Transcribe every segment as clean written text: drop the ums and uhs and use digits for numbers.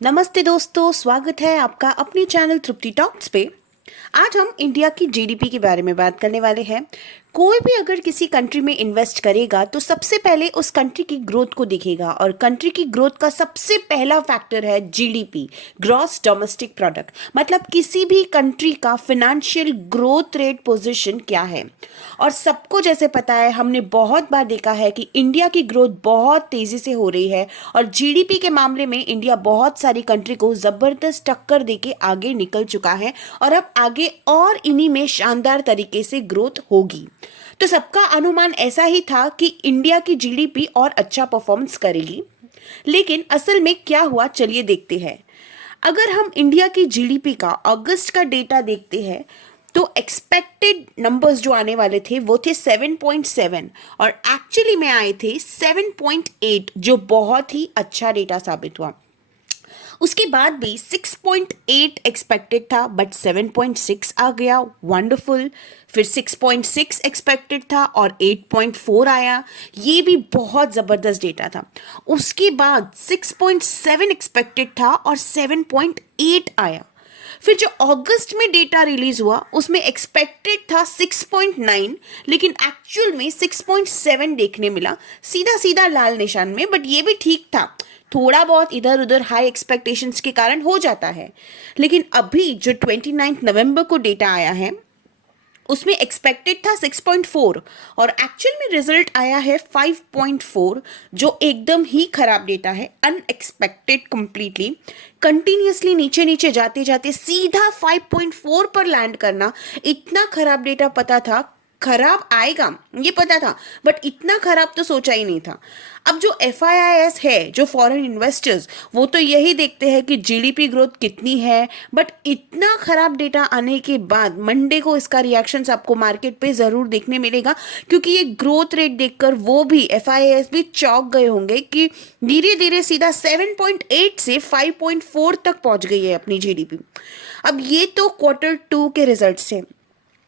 नमस्ते दोस्तों, स्वागत है आपका अपने चैनल तृप्ति टॉक्स पे। आज हम इंडिया की जीडीपी के बारे में बात करने वाले हैं। कोई भी अगर किसी कंट्री में इन्वेस्ट करेगा तो सबसे पहले उस कंट्री की ग्रोथ को देखेगा, और कंट्री की ग्रोथ का सबसे पहला फैक्टर है जीडीपी, ग्रॉस डोमेस्टिक प्रोडक्ट। मतलब किसी भी कंट्री का फिनेंशियल ग्रोथ रेट पोजीशन क्या है। और सबको जैसे पता है, हमने बहुत बार देखा है कि इंडिया की ग्रोथ बहुत तेजी से हो रही है, और जीडीपी के मामले में इंडिया बहुत सारी कंट्री को जबरदस्त टक्कर देके आगे निकल चुका है, और अब आगे और इन्हीं में शानदार तरीके से ग्रोथ होगी। तो सबका अनुमान ऐसा ही था कि इंडिया की जीडीपी और अच्छा परफॉर्मेंस करेगी। लेकिन असल में क्या हुआ, चलिए देखते हैं। अगर हम इंडिया की जीडीपी का अगस्त का डेटा देखते हैं तो एक्सपेक्टेड नंबर्स जो आने वाले थे वो थे 7.7, और एक्चुअली में आए थे 7.8, जो बहुत ही अच्छा डेटा साबित हुआ। उसके बाद भी 6.8 एक्सपेक्टेड था, बट 7.6 आ गया, वंडरफुल। फिर 6.6 एक्सपेक्टेड था और 8.4 आया, ये भी बहुत ज़बरदस्त डेटा था। उसके बाद 6.7 एक्सपेक्टेड था और 7.8 आया। फिर जो अगस्त में डेटा रिलीज हुआ उसमें एक्सपेक्टेड था 6.9, लेकिन एक्चुअल में 6.7 देखने मिला, सीधा सीधा लाल निशान में। बट ये भी ठीक था, थोड़ा बहुत इधर उधर हाई एक्सपेक्टेशंस के कारण हो जाता है। लेकिन अभी जो 29 नवंबर को डेटा आया है उसमें एक्सपेक्टेड था 6.4, और एक्चुअल में रिजल्ट आया है 5.4, जो एकदम ही खराब डेटा है, अनएक्सपेक्टेड कंप्लीटली। कंटिन्यूसली नीचे नीचे जाते जाते सीधा 5.4 पर लैंड करना, इतना खराब डेटा पता था। खराब आएगा ये पता था, बट इतना खराब तो सोचा ही नहीं था। अब जो FIIs है, जो फॉरेन इन्वेस्टर्स, वो तो यही देखते हैं कि जीडीपी ग्रोथ कितनी है। बट इतना खराब डेटा आने के बाद मंडे को इसका रिएक्शंस आपको मार्केट पे ज़रूर देखने मिलेगा, क्योंकि ये ग्रोथ रेट देखकर वो भी FIIs भी चौंक गए होंगे कि धीरे धीरे सीधा 7.8 से 5.4 तक पहुंच गई है अपनी जीडीपी। अब ये तो Q2 के रिजल्ट से।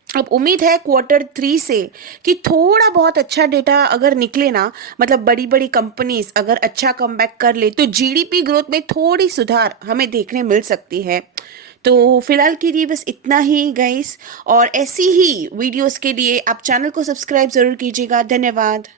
अब उम्मीद है Q3 से कि थोड़ा बहुत अच्छा डेटा अगर निकले ना, मतलब बड़ी बड़ी कंपनीज अगर अच्छा कमबैक कर ले, तो जीडीपी ग्रोथ में थोड़ी सुधार हमें देखने मिल सकती है। तो फिलहाल के लिए बस इतना ही गाइस, और ऐसी ही वीडियोस के लिए आप चैनल को सब्सक्राइब ज़रूर कीजिएगा। धन्यवाद।